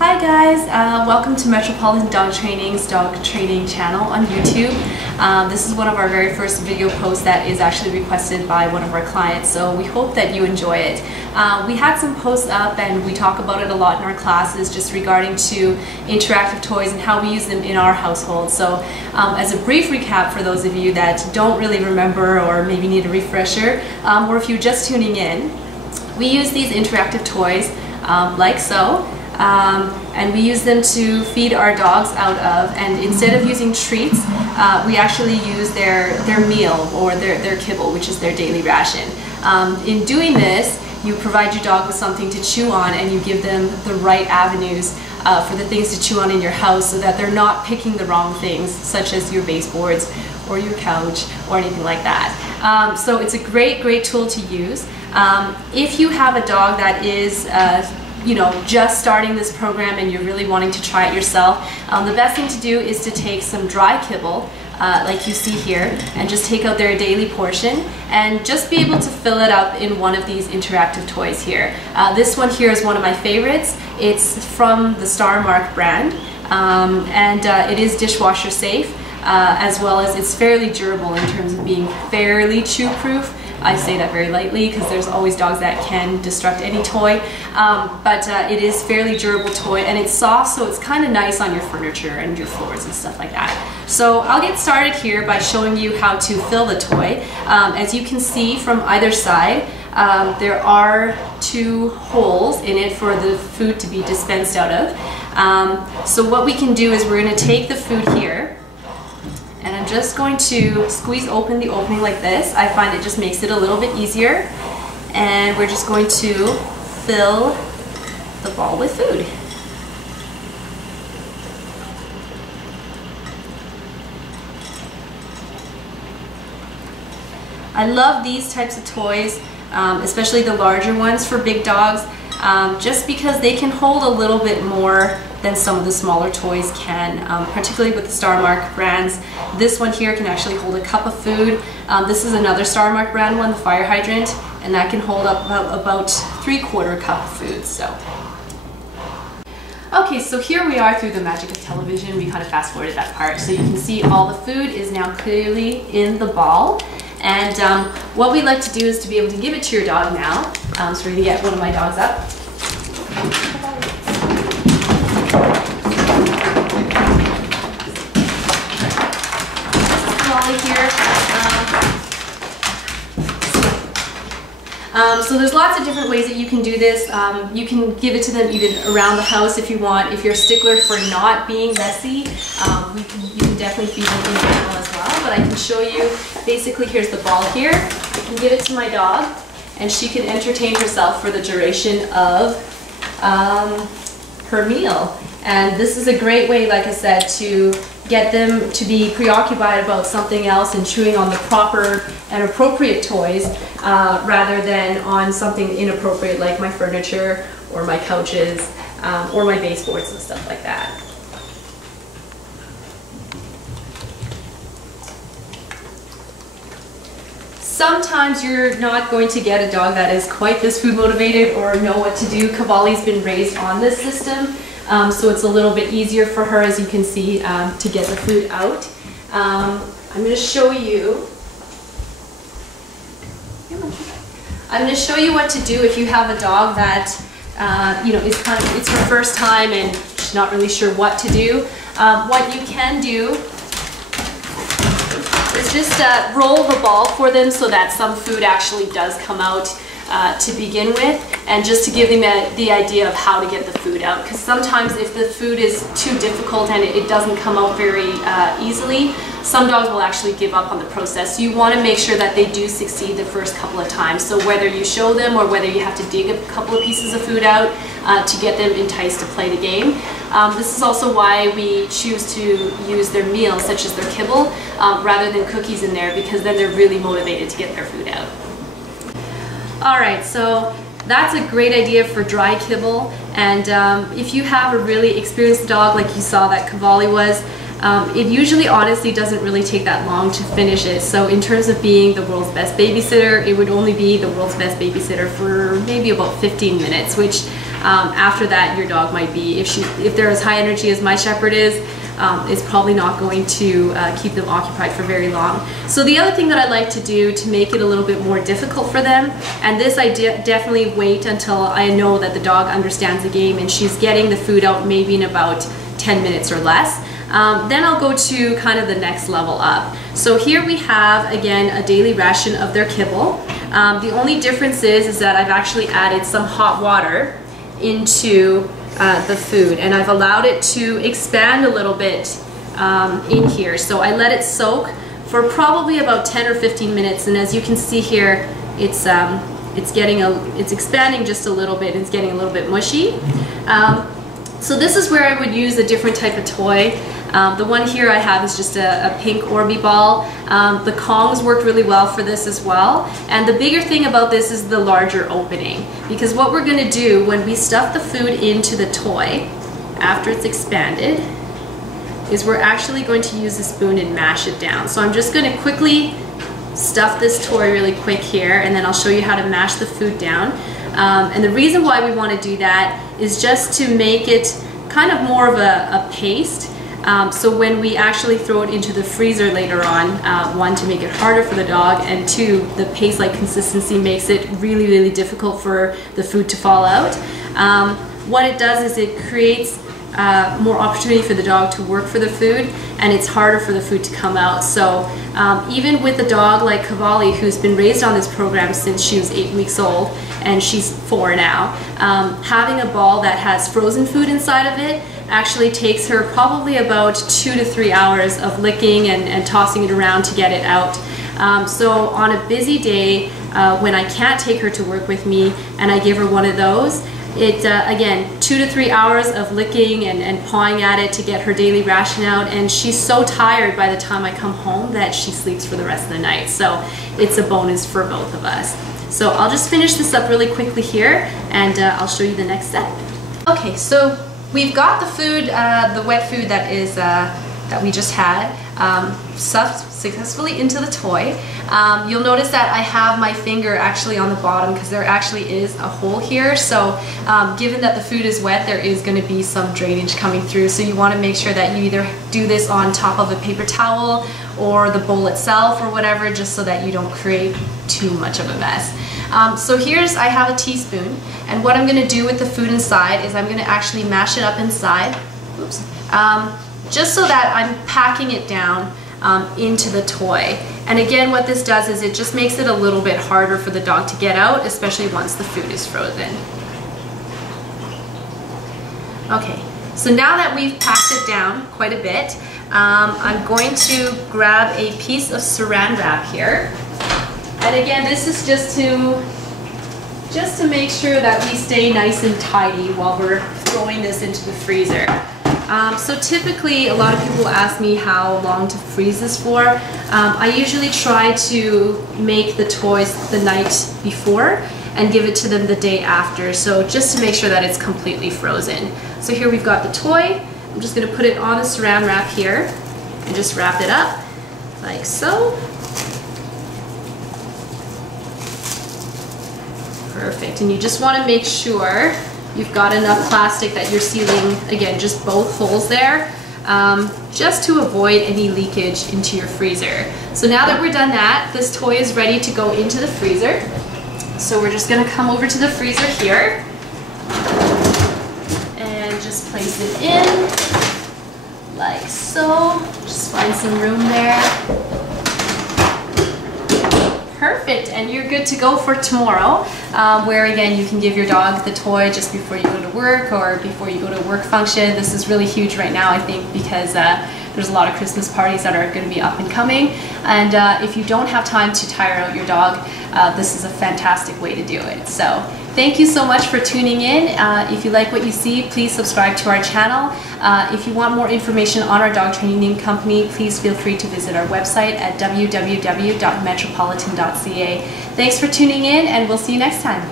Hi guys, welcome to Metropolitan Dog Training's dog training channel on YouTube. This is one of our very first video posts that is actually requested by one of our clients, so we hope that you enjoy it. We had some posts up and we talk about it a lot in our classes just regarding to interactive toys and how we use them in our household. So as a brief recap for those of you that don't really remember or maybe need a refresher, or if you're just tuning in, we use these interactive toys like so. And we use them to feed our dogs out of, and instead of using treats, we actually use their meal or their kibble, which is their daily ration. In doing this, you provide your dog with something to chew on and you give them the right avenues for the things to chew on in your house so that they're not picking the wrong things, such as your baseboards or your couch or anything like that. So it's a great tool to use. If you have a dog that is just starting this program and you're really wanting to try it yourself, the best thing to do is to take some dry kibble, like you see here, and just take out their daily portion and just be able to fill it up in one of these interactive toys here. This one here is one of my favorites. It's from the Star Mark brand, and it is dishwasher safe, as well as it's fairly durable in terms of being fairly chew-proof. I say that very lightly because there's always dogs that can destruct any toy, but it is fairly durable toy and it's soft, so it's kind of nice on your furniture and your floors and stuff like that. So I'll get started here by showing you how to fill the toy. As you can see from either side, there are two holes in it for the food to be dispensed out of. So what we can do is we're going to take the food here, and I'm just going to squeeze open the opening like this. I find it just makes it a little bit easier. And we're just going to fill the ball with food. I love these types of toys, especially the larger ones for big dogs, just because they can hold a little bit more than some of the smaller toys can, particularly with the Star Mark brands. This one here can actually hold a cup of food. This is another Star Mark brand one, the fire hydrant, and that can hold up about 3/4 cup of food. So, okay, so here we are through the magic of television. We kind of fast forwarded that part, so you can see all the food is now clearly in the ball. And what we like to do is to be able to give it to your dog now. So we're gonna get one of my dogs up. Here. So there's lots of different ways that you can do this. You can give it to them even around the house if you want. If you're a stickler for not being messy, you can definitely feed them in general as well. But I can show you, basically here's the ball here. I can give it to my dog and she can entertain herself for the duration of her meal. And this is a great way, like I said, to get them to be preoccupied about something else and chewing on the proper and appropriate toys rather than on something inappropriate like my furniture or my couches or my baseboards and stuff like that. Sometimes you're not going to get a dog that is quite this food motivated or know what to do. Cavalli's been raised on this system. So it's a little bit easier for her, as you can see, to get the food out. I'm going to show you. I'm going to show you what to do if you have a dog that it's her first time and she's not really sure what to do. What you can do is just roll the ball for them so that some food actually does come out to begin with, and just to give them the idea of how to get the food out, because sometimes if the food is too difficult and it doesn't come out very easily, some dogs will actually give up on the process. So you want to make sure that they do succeed the first couple of times. So whether you show them or whether you have to dig a couple of pieces of food out to get them enticed to play the game. This is also why we choose to use their meals, such as their kibble, rather than cookies in there, because then they're really motivated to get their food out. Alright, so that's a great idea for dry kibble, and if you have a really experienced dog like you saw that Cavalli was, it usually honestly doesn't really take that long to finish it. So in terms of being the world's best babysitter, it would only be the world's best babysitter for maybe about 15 minutes, which After that, your dog might be, if they're as high energy as my Shepherd is, it's probably not going to keep them occupied for very long. So the other thing that I like to do to make it a little bit more difficult for them, and this I definitely wait until I know that the dog understands the game and she's getting the food out maybe in about 10 minutes or less. Then I'll go to kind of the next level up. So here we have, again, a daily ration of their kibble. The only difference is that I've actually added some hot water into the food, and I've allowed it to expand a little bit in here. So I let it soak for probably about 10 or 15 minutes, and as you can see here, it's expanding just a little bit. It's getting a little bit mushy. So this is where I would use a different type of toy. The one here I have is just a pink Orby ball. The Kongs worked really well for this as well. And the bigger thing about this is the larger opening. Because what we're going to do when we stuff the food into the toy, after it's expanded, is we're actually going to use a spoon and mash it down. So I'm just going to quickly stuff this toy really quick here, and then I'll show you how to mash the food down. And the reason why we want to do that is just to make it kind of more of a paste. So when we actually throw it into the freezer later on, one, to make it harder for the dog, and two, the paste-like consistency makes it really, really difficult for the food to fall out. What it does is it creates more opportunity for the dog to work for the food, and it's harder for the food to come out. So even with a dog like Cavalli, who's been raised on this program since she was 8 weeks old, and she's 4 now, having a ball that has frozen food inside of it actually takes her probably about 2 to 3 hours of licking and tossing it around to get it out. So on a busy day, when I can't take her to work with me and I give her one of those, it again, 2 to 3 hours of licking and pawing at it to get her daily ration out, and she's so tired by the time I come home that she sleeps for the rest of the night. So it's a bonus for both of us. So I'll just finish this up really quickly here, and I'll show you the next step. Okay, so we've got the food, the wet food that is that we just had, stuffed successfully into the toy. You'll notice that I have my finger actually on the bottom because there actually is a hole here. So given that the food is wet, there is going to be some drainage coming through. So you want to make sure that you either do this on top of a paper towel or the bowl itself or whatever, just so that you don't create too much of a mess. So I have a teaspoon, and what I'm going to do with the food inside is I'm going to actually mash it up inside, oops, just so that I'm packing it down into the toy. And again, what this does is it just makes it a little bit harder for the dog to get out, especially once the food is frozen. Okay, so now that we've packed it down quite a bit, I'm going to grab a piece of saran wrap here. And again, this is just to make sure that we stay nice and tidy while we're throwing this into the freezer. So typically, a lot of people ask me how long to freeze this for. I usually try to make the toys the night before and give it to them the day after, so just to make sure that it's completely frozen. So here we've got the toy. I'm just going to put it on the saran wrap here and just wrap it up like so. Perfect, and you just want to make sure you've got enough plastic that you're sealing, again, just both holes there, just to avoid any leakage into your freezer. So now that we're done that, this toy is ready to go into the freezer. So we're just going to come over to the freezer here and just place it in like so. Just find some room there. Perfect, and you're good to go for tomorrow, where again you can give your dog the toy just before you go to work or before you go to work function. This is really huge right now, I think, because there's a lot of Christmas parties that are going to be up and coming, and if you don't have time to tire out your dog, this is a fantastic way to do it. So thank you so much for tuning in. If you like what you see, please subscribe to our channel. If you want more information on our dog training company, please feel free to visit our website at www.metropolitan.ca. Thanks for tuning in, and we'll see you next time.